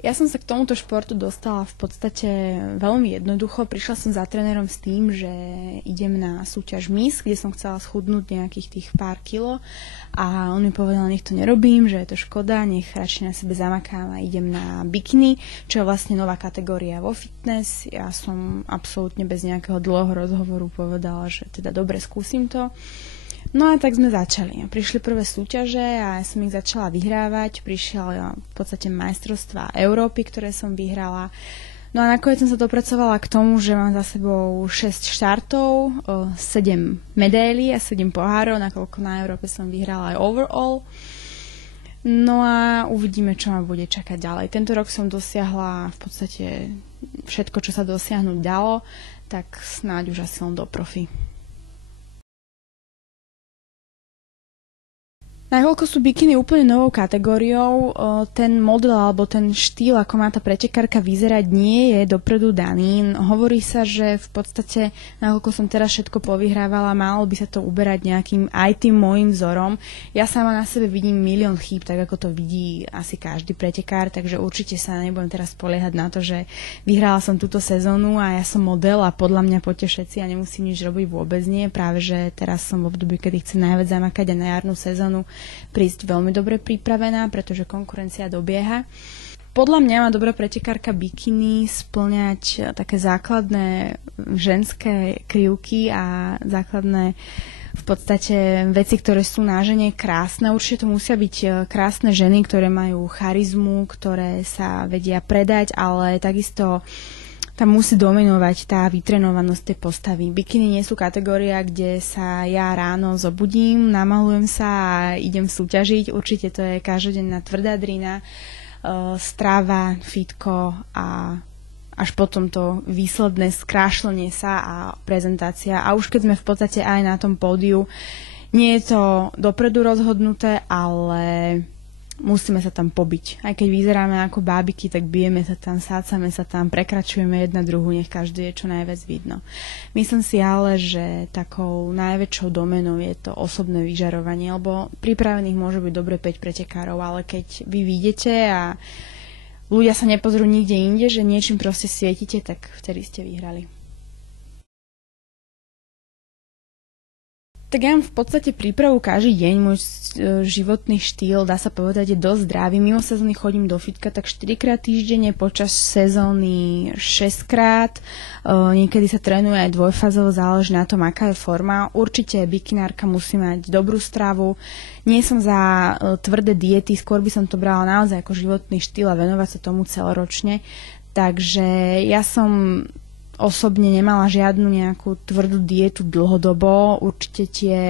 Ja som sa k tomuto športu dostala v podstate veľmi jednoducho. Prišla som za trénerom s tým, že idem na súťaž Miss, kde som chcela schudnúť nejakých tých pár kilo a on mi povedal, nech to nerobím, že je to škoda, nech radšej na sebe zamakám a idem na bikini, čo je vlastne nová kategória vo fitness. Ja som absolútne bez nejakého dlhého rozhovoru povedala, že teda dobre, skúsim to. No a tak sme začali. Prišli prvé súťaže a ja som ich začala vyhrávať. Prišiel v podstate majstrovstvá Európy, ktoré som vyhrala. No a nakoniec som sa dopracovala k tomu, že mám za sebou 6 štartov, 7 medailí a 7 pohárov, nakoľko na Európe som vyhrala aj overall. No a uvidíme, čo ma bude čakať ďalej. Tento rok som dosiahla v podstate všetko, čo sa dosiahnuť dalo, tak snáď už asi len do profi. Nakoľko sú bikiny úplne novou kategóriou, ten model alebo ten štýl, ako má tá pretekárka vyzerať, nie je dopredu daný. Hovorí sa, že v podstate, nakoľko som teraz všetko povyhrávala, malo by sa to uberať nejakým aj tým môjim vzorom. Ja sama na sebe vidím milión chýb, tak ako to vidí asi každý pretekár, takže určite sa nebudem teraz spoliehať na to, že vyhrala som túto sezónu a ja som model a podľa mňa poďte všetci a nemusím nič robiť, vôbec nie. Práve, že teraz som v období, kedy chcem najviac zamakať a na jarnú sezónu prísť veľmi dobre pripravená, pretože konkurencia dobieha. Podľa mňa má dobrá pretekárka bikiny spĺňať také základné ženské krivky a základné v podstate veci, ktoré sú na žene krásne. Určite to musia byť krásne ženy, ktoré majú charizmu, ktoré sa vedia predať, ale takisto tam musí dominovať tá vytrenovanosť tej postavy. Bikiny nie sú kategória, kde sa ja ráno zobudím, namalujem sa a idem súťažiť. Určite to je každodenná tvrdá drina, strava, fitko a až potom to výsledné skrášlenie sa a prezentácia. A už keď sme v podstate aj na tom pódiu, nie je to dopredu rozhodnuté, ale musíme sa tam pobiť. Aj keď vyzeráme ako bábiky, tak bijeme sa tam, sácame sa tam, prekračujeme jedna druhú, nech každý je čo najviac vidno. Myslím si ale, že takou najväčšou domenou je to osobné vyžarovanie, lebo pripravených môže byť dobre 5 pretekárov, ale keď vy vyjdete a ľudia sa nepozrú nikde inde, že niečím proste svietite, tak vtedy ste vyhrali. Tak ja mám v podstate prípravu každý deň. Môj životný štýl, dá sa povedať, je dosť zdravý. Mimo sezóny chodím do fitka tak 4-krát týždenne, počas sezóny 6-krát. Niekedy sa trénuje aj dvojfázovo, záleží na tom, aká je forma. Určite bikinárka musí mať dobrú stravu. Nie som za tvrdé diety, skôr by som to brala naozaj ako životný štýl a venovať sa tomu celoročne. Takže ja som osobne nemala žiadnu nejakú tvrdú dietu dlhodobo. Určite tie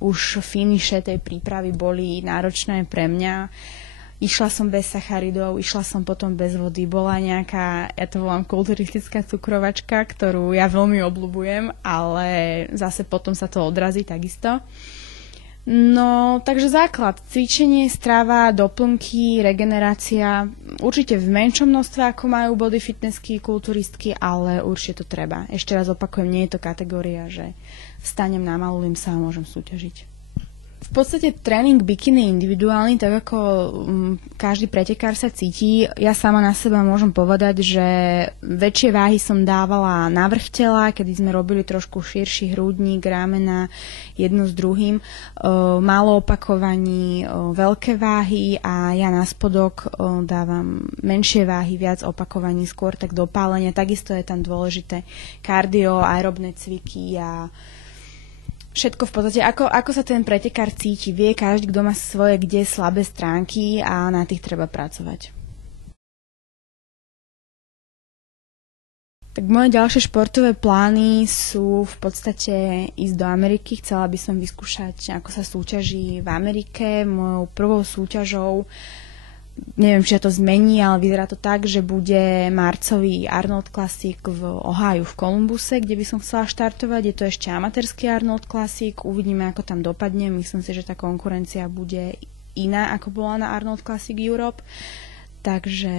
už finiše tej prípravy boli náročné pre mňa. Išla som bez sacharidov, išla som potom bez vody. Bola nejaká, ja to volám kulturistická cukrovačka, ktorú ja veľmi obľúbujem, ale zase potom sa to odrazí takisto. No, takže základ, cvičenie, strava, doplnky, regenerácia, určite v menšom množstve, ako majú body fitnessky, kulturistky, ale určite to treba. Ešte raz opakujem, nie je to kategória, že vstanem, namalujem sa a môžem súťažiť. V podstate tréning bikiny je individuálny, tak ako každý pretekár sa cíti. Ja sama na seba môžem povedať, že väčšie váhy som dávala na vrch tela, kedy sme robili trošku širší hrudník, ramena, jedno s druhým. Málo opakovaní, veľké váhy a ja na spodok dávam menšie váhy, viac opakovaní, skôr tak do pálenia. Takisto je tam dôležité kardio, aerobné cviky a všetko v podstate, ako sa ten pretekár cíti. Vie každý, kto má svoje kde slabé stránky a na tých treba pracovať. Tak moje ďalšie športové plány sú v podstate ísť do Ameriky. Chcela by som vyskúšať, ako sa súťaží v Amerike. Mojou prvou súťažou, neviem, či sa to zmení, ale vyzerá to tak, že bude marcový Arnold Classic v Ohiu v Columbuse, kde by som chcela štartovať. Je to ešte amatérsky Arnold Classic, uvidíme, ako tam dopadne. Myslím si, že tá konkurencia bude iná, ako bola na Arnold Classic Europe. Takže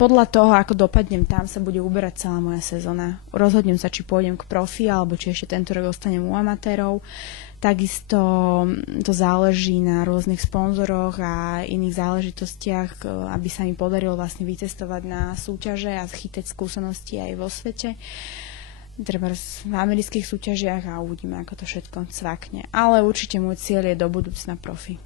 podľa toho, ako dopadnem tam, sa bude uberať celá moja sezóna. Rozhodnem sa, či pôjdem k profi, alebo či ešte tento rok ostanem u amatérov. Takisto to záleží na rôznych sponzoroch a iných záležitostiach, aby sa mi podarilo vlastne vycestovať na súťaže a schytať skúsenosti aj vo svete. Treba v amerických súťažiach a uvidíme, ako to všetko cvakne. Ale určite môj cieľ je do budúcna profi.